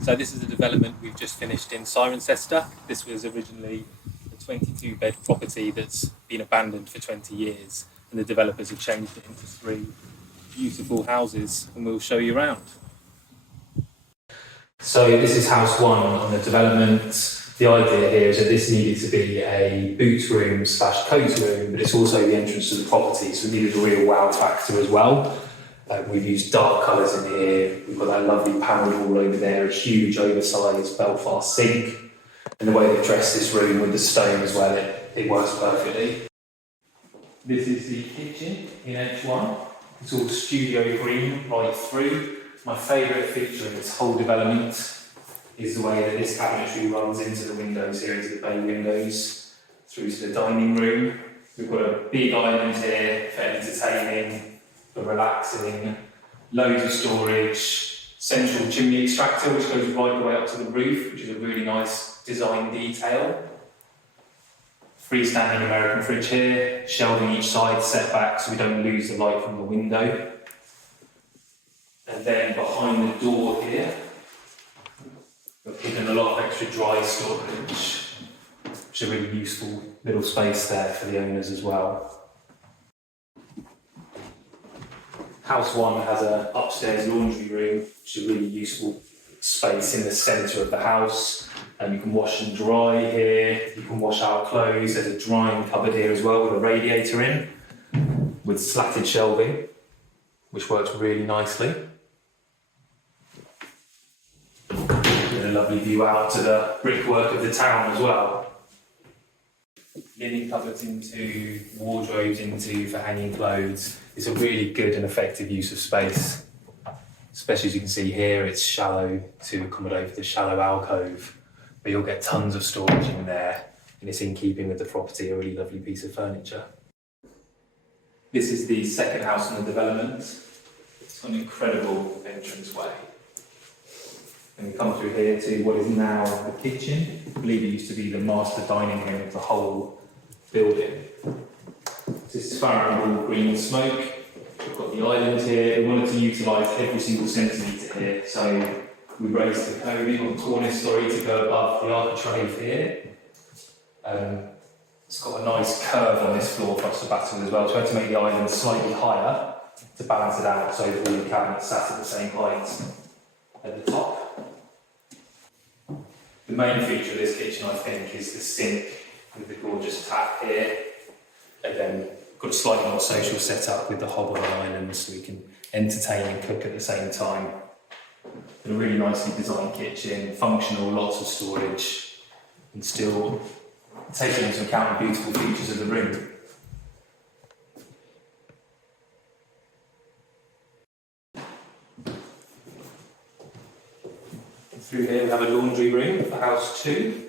So this is a development we've just finished in Cirencester. This was originally a 22-bed property that's been abandoned for 20 years, and the developers have changed it into 3 beautiful houses, and we'll show you around. So this is house 1 on the development. The idea here is that this needed to be a boot room / coat room, but it's also the entrance to the property, so it needed a real wow factor as well. We've used dark colours in here. We've got that lovely panelled wall over there, a huge oversized Belfast sink, and the way they've dressed this room with the stone as well, it works perfectly. This is the kitchen in H1. It's all studio green right through. My favourite feature of this whole development is the way that this cabinetry runs into the windows here, into the bay windows, through to the dining room. We've got a big island here for entertaining, for relaxing, loads of storage, central chimney extractor which goes right the way up to the roof, which is a really nice design detail. Freestanding American fridge here, shelving each side, set back so we don't lose the light from the window. And then behind the door here, we've hidden a lot of extra dry storage, which is a really useful little space there for the owners as well. House 1 has an upstairs laundry room, which is a really useful space in the centre of the house. You can wash and dry here, you can wash out clothes. There's a drying cupboard here as well with a radiator in, with slatted shelving, which works really nicely. A lovely view out to the brickwork of the town as well. Linen cupboards into, wardrobes into for hanging clothes. It's a really good and effective use of space. Especially as you can see here, it's shallow to accommodate for the shallow alcove, but you'll get tons of storage in there, and it's in keeping with the property, a really lovely piece of furniture. This is the second house in the development. It's got an incredible entranceway. And we come through here to what is now the kitchen. I believe it used to be the master dining room of the whole building. This is furrowing green smoke. We've got the island here. We wanted to utilise every single centimetre here, so we raised the coding on cornice to go above the architrave here. It's got a nice curve on this floor across the battlement as well, so we had to make the island slightly higher to balance it out so that all the cabinets sat at the same height at the top. The main feature of this kitchen, I think, is the sink with the gorgeous tap here, and then got a slightly more social setup with the hob on the island so we can entertain and cook at the same time. A really nicely designed kitchen, functional, lots of storage, and still taking into account the beautiful features of the room. Through here we have a laundry room for house 2.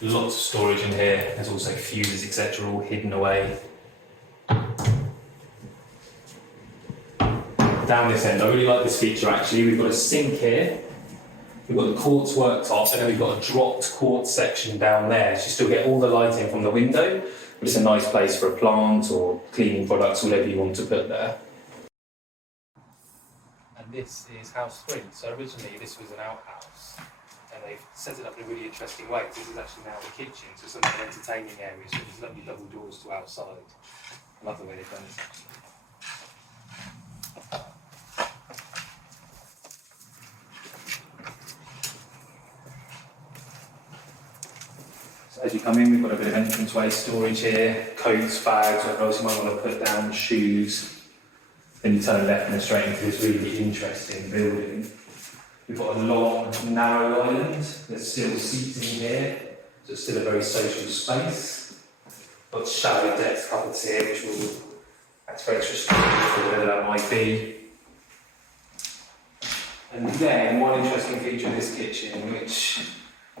Lots of storage in here. There's also fuses, etc., all hidden away. Down this end, I really like this feature actually. We've got a sink here, we've got the quartz worktop, and then we've got a dropped quartz section down there. So you still get all the lighting from the window, but it's a nice place for a plant or cleaning products, whatever you want to put there. And this is house 3. So originally this was an outhouse, and they've set it up in a really interesting way. This is actually now the kitchen, so some of the entertaining areas with these lovely double doors to outside. I love the way they've done this actually. As you come in, we've got a bit of entranceway storage here, coats, bags, whatever else you might want to put down, shoes. Then you turn left and then straight into this really interesting building. We've got a long, narrow island. There's still seating here, so it's still a very social space. Got shallow depth cupboards here, which will add for extra storage for whatever that might be. And then, one interesting feature of this kitchen, which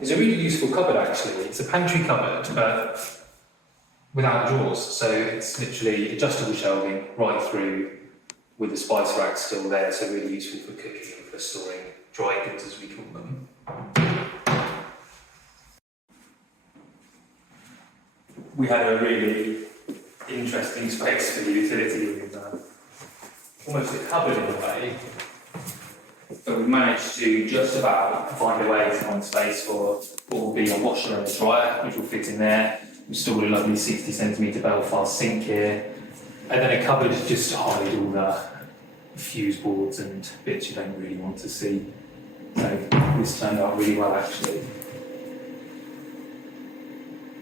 is a really useful cupboard actually. It's a pantry cupboard, but without drawers. So it's literally adjustable shelving right through with the spice rack still there. So really useful for cooking and for storing dry goods, as we call them. We had a really interesting space for the utility room. Almost a cupboard in a way, but we've managed to just about find a way to find space for what will be a washer and a dryer, which will fit in there. We've installed a lovely 60cm Belfast sink here, and then a cupboard just to hide all the fuse boards and bits you don't really want to see. So this turned out really well actually.